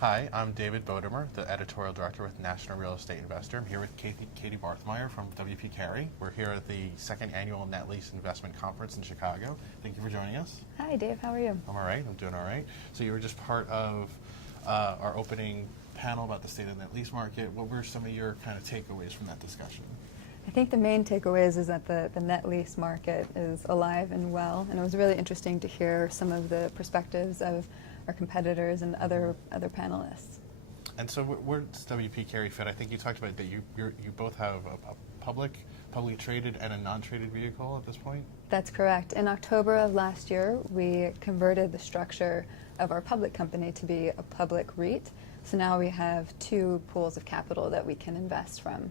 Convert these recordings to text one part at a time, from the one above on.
Hi, I'm David Bodemer, the Editorial Director with National Real Estate Investor. I'm here with Katie Barthmaier from WP Carey. We're here at the second annual Net Lease Investment Conference in Chicago. Thank you for joining us. Hi, Dave. How are you? I'm all right. I'm doing all right. So you were just part of our opening panel about the state of the net lease market. What were some of your kind of takeaways from that discussion? I think the main takeaways is that the net lease market is alive and well, and it was really interesting to hear some of the perspectives of our competitors and other panelists. And so where does WP Carey fit? I think you talked about that you both have a publicly traded and a non-traded vehicle at this point? That's correct. In October of last year, we converted the structure of our public company to be a public REIT. So now we have two pools of capital that we can invest from.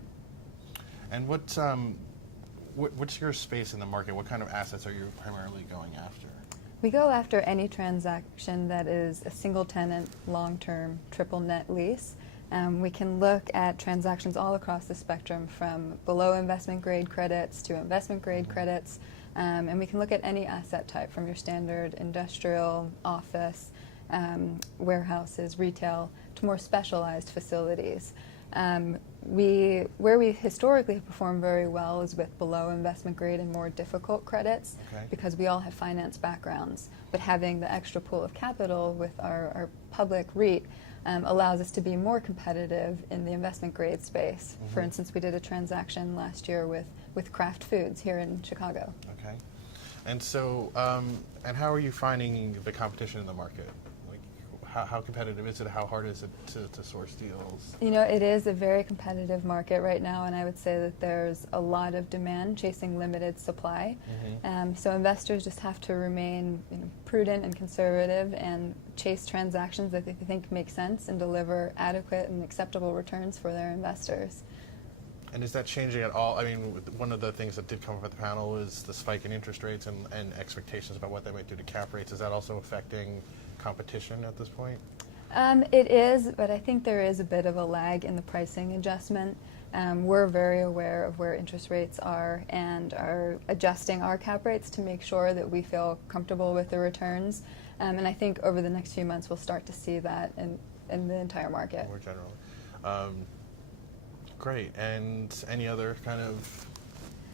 And what's your space in the market? What kind of assets are you primarily going after? We go after any transaction that is a single tenant, long-term, triple net lease. We can look at transactions all across the spectrum from below investment grade credits to investment grade credits. And we can look at any asset type from your standard industrial, office, warehouses, retail, to more specialized facilities. Where we historically have performed very well is with below investment grade and more difficult credits, because we all have finance backgrounds. But having the extra pool of capital with our public REIT allows us to be more competitive in the investment grade space. For instance, we did a transaction last year with Kraft Foods here in Chicago. Okay. And so, and how are you finding the competition in the market? How competitive is it? How hard is it to source deals? You know, it is a very competitive market right now, and I would say that there's a lot of demand chasing limited supply. So investors just have to remain prudent and conservative and chase transactions that they think make sense and deliver adequate and acceptable returns for their investors. And is that changing at all? I mean, one of the things that did come up at the panel is the spike in interest rates and expectations about what that might do to cap rates. Is that also affecting competition at this point? It is, but I think there is a bit of a lag in the pricing adjustment. We're very aware of where interest rates are and are adjusting our cap rates to make sure that we feel comfortable with the returns. And I think over the next few months we'll start to see that in the entire market. More generally. Great. And any other kind of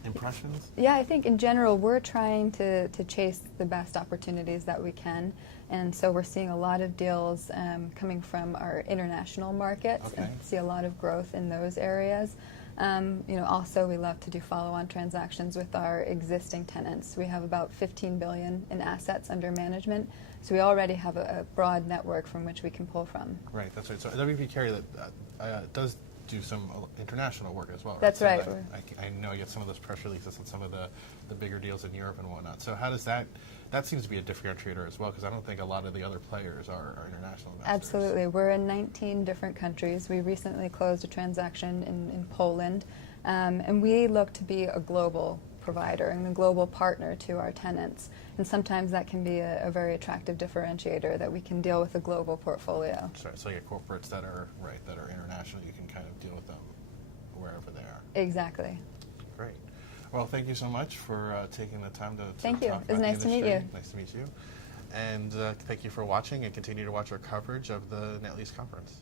impressions? Yeah, I think in general we're trying to chase the best opportunities that we can, and so we're seeing a lot of deals coming from our international markets and see a lot of growth in those areas. Also we love to do follow-on transactions with our existing tenants. We have about $15 billion in assets under management, so we already have a broad network from which we can pull from. Right, that's right. So WP Carey does do some international work as well, right? That's right. I know I get some of those press releases on some of the bigger deals in Europe and whatnot. So how does that seems to be a differentiator as well, because I don't think a lot of the other players are international investors. Absolutely. We're in 19 different countries. We recently closed a transaction in Poland, and we look to be a global provider and a global partner to our tenants. And sometimes that can be a very attractive differentiator, that we can deal with a global portfolio. So you get corporates that are international, you can kind of deal with them wherever they are. Exactly. Great. Well, thank you so much for taking the time to Thank you. talk It was about nice the to meet industry. you. Nice to meet you. And thank you for watching, and continue to watch our coverage of the Net Lease Conference.